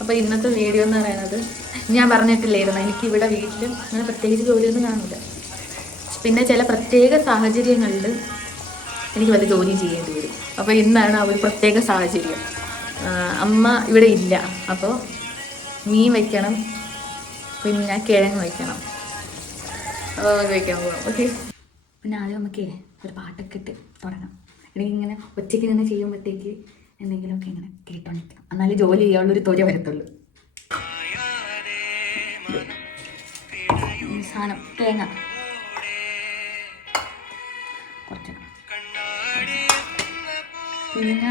അപ്പോൾ ഇന്നത്തെ വീഡിയോ എന്ന് പറയുന്നത് ഞാൻ പറഞ്ഞിട്ടില്ലായിരുന്നു, എനിക്കിവിടെ വീട്ടിൽ അങ്ങനെ പ്രത്യേകിച്ച് ജോലിയൊന്നും കാണില്ല. പിന്നെ ചില പ്രത്യേക സാഹചര്യങ്ങളിൽ എനിക്ക് വല്ല ജോലി ചെയ്യേണ്ടി വരും. അപ്പോൾ ഇന്നാണ് ആ ഒരു പ്രത്യേക സാഹചര്യം. അമ്മ ഇവിടെ ഇല്ല, അപ്പോൾ മീൻ വയ്ക്കണം, പിന്നെ കിഴങ്ങ് വയ്ക്കണം. അപ്പോൾ നമുക്ക് വയ്ക്കാൻ പോകാം. ഓക്കെ, പിന്നെ ആദ്യം നമുക്ക് ഒരു പാട്ടൊക്കെ ഇട്ട് തുടങ്ങാം. എനിക്കിങ്ങനെ ഒറ്റയ്ക്ക് നിന്ന് ചെയ്യുമ്പോഴത്തേക്ക് എന്തെങ്കിലുമൊക്കെ ഇങ്ങനെ കേട്ടോണ്ടിരിക്കണം, എന്നാലും ജോലി ചെയ്യാനുള്ളൊരു തൊര വരത്തുള്ളൂ. സാധനം തേങ്ങ കുറച്ച്, പിന്നെ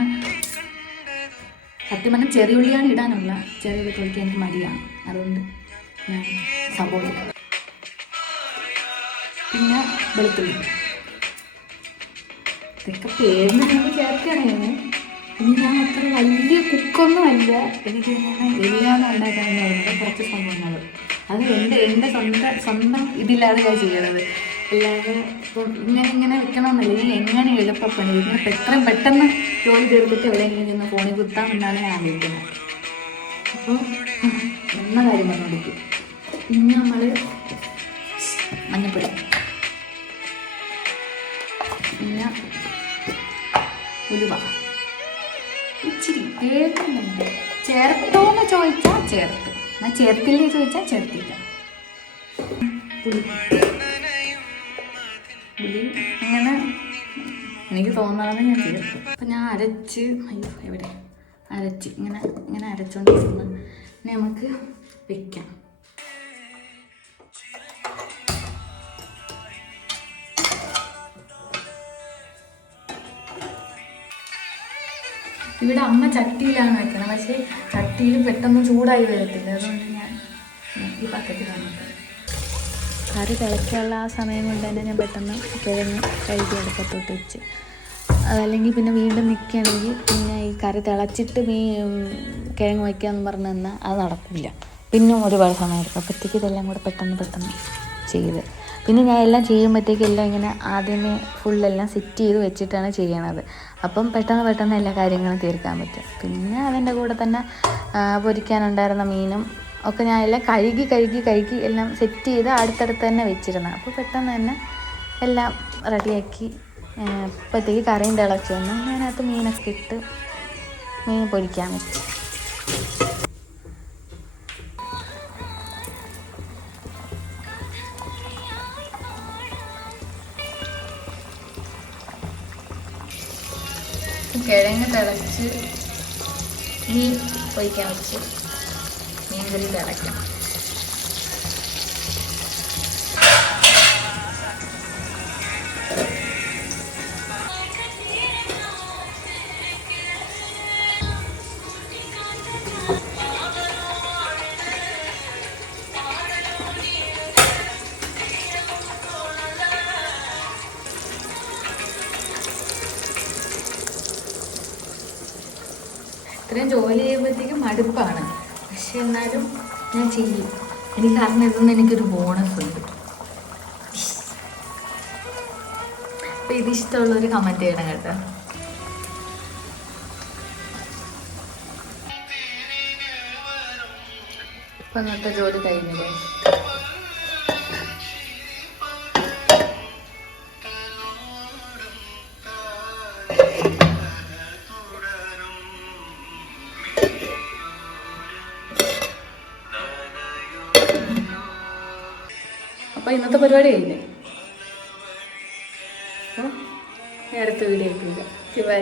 സത്യം പറഞ്ഞാൽ ചെറിയ ഉള്ളിയാണ് ഇടാനുള്ള. ചെറിയ ഉള്ളി തൊലിക്കാൻ എനിക്ക് മടിയാണ്, അതുകൊണ്ട് ഞാൻ സബോള. പിന്നെ വെളുത്തുള്ളി, ഇതൊക്കെ പേരിന് നമ്മൾ ചേർക്കുകയാണ്. ഇനി ഞാൻ അത്ര വലിയ കുക്കൊന്നും അല്ല. എനിക്ക് ഇങ്ങനെ എല്ലാം ഉണ്ടാക്കാമെന്ന് പറയുന്നത് കുറച്ച് സംഭവങ്ങൾ, അത് എൻ്റെ സ്വന്തം ഇതില്ലാതെ ഞാൻ ചെയ്യണത്. അല്ലാതെ ഇപ്പം ഇങ്ങനെ വെക്കണമെന്നല്ല, ഇനി എങ്ങനെ എളുപ്പപ്പണി ഇങ്ങനെ പെട്ടെന്ന് ജോലി തീർത്തിട്ട് എവിടെയെങ്കിലും ചെന്ന് ഫോണിൽ കുത്താം എന്നാണ് ഞാൻ ആലോചിക്കുന്നത്. അപ്പോൾ എന്ന കാര്യം പറഞ്ഞോണ്ടിരിക്കും. ഇനി നമ്മൾ മഞ്ഞപ്പൊടി, പിന്നെ ഉലുവ ഇച്ചിരി കേൾക്കുന്നുണ്ട്. ചേർത്തോന്ന് ചോദിച്ചാൽ ചേർത്ത്, ഞാൻ ചേർത്തില്ലേ ചോദിച്ചാൽ ചേർത്തില്ല. പുളി അങ്ങനെ എനിക്ക് തോന്നാതെ ഞാൻ ചേർത്തു. അപ്പം ഞാൻ അരച്ച് ഇങ്ങനെ അരച്ചോണ്ടിരുന്ന് ഇനി നമുക്ക് വെക്കാം. ഇവിടെ അമ്മ ചട്ടിയിലാണ് വെക്കണം, പക്ഷേ ചട്ടിയിൽ പെട്ടെന്ന് ചൂടായി വരത്തില്ല. അതുകൊണ്ട് ഞാൻ ഈ പാത്രത്തിലാണ് വെക്കുന്നത്. കറി തിളയ്ക്കാനുള്ള ആ സമയം കൊണ്ട് തന്നെ ഞാൻ പെട്ടെന്ന് കിഴങ്ങ് കഴുകി അടുപ്പത്തോട്ട് വെച്ച്, അതല്ലെങ്കിൽ പിന്നെ വീണ്ടും നിൽക്കുകയാണെങ്കിൽ പിന്നെ ഈ കറി തിളച്ചിട്ട് കിഴങ്ങ് വയ്ക്കാമെന്ന് പറഞ്ഞു തന്നാൽ അത് നടക്കില്ല. പിന്നെ ഒരുപാട് സമയം എടുക്കും. അപ്പോഴത്തേക്ക് ഇതെല്ലാം കൂടെ പെട്ടെന്ന് ചെയ്ത്, പിന്നെ ഞാൻ എല്ലാം ചെയ്യുമ്പോഴത്തേക്ക് എല്ലാം ഇങ്ങനെ ആദ്യമേ ഫുള്ളെല്ലാം സെറ്റ് ചെയ്ത് വെച്ചിട്ടാണ് ചെയ്യണത്. അപ്പം പെട്ടെന്ന് എല്ലാ കാര്യങ്ങളും തീർക്കാൻ പറ്റും. പിന്നെ അതിൻ്റെ കൂടെ തന്നെ പൊരിക്കാനുണ്ടായിരുന്ന മീനും ഒക്കെ ഞാൻ എല്ലാം കഴുകി എല്ലാം സെറ്റ് ചെയ്ത് അടുത്തടുത്ത് തന്നെ വെച്ചിരുന്നത്. അപ്പോൾ പെട്ടെന്ന് തന്നെ എല്ലാം റെഡിയാക്കി ഇപ്പോഴത്തേക്ക് കറിയും തിളച്ച് വന്നു. അതിനകത്ത് മീനൊക്കെ ഇട്ട് മീൻ പൊരിക്കാൻ വെച്ചു. കിഴങ്ങ് തിളച്ച് മീൻ പൊരിക്കാൻ വെച്ച് മീൻകറി തിളയ്ക്കണം. ഇത്രയും ജോലി ചെയ്യുമ്പോഴത്തേക്കും മടുപ്പാണ്, പക്ഷെ എന്നാലും ഞാൻ ചെയ്യും. എനിക്ക് കാരണം ഇതൊന്നും എനിക്കൊരു ബോണസ് ഉണ്ട്. അപ്പം ഇതിഷ്ടമുള്ളൊരു കമൻറ്റ് ചെയ്യണം കേട്ടോ. ഇപ്പം ഇന്നത്തെ ജോലി കഴിഞ്ഞില്ലേ? അപ്പോൾ ഇന്നത്തെ പരിപാടി കഴിഞ്ഞു. അപ്പോൾ അടുത്ത വീഡിയോ ആയിട്ടില്ല. ബൈ.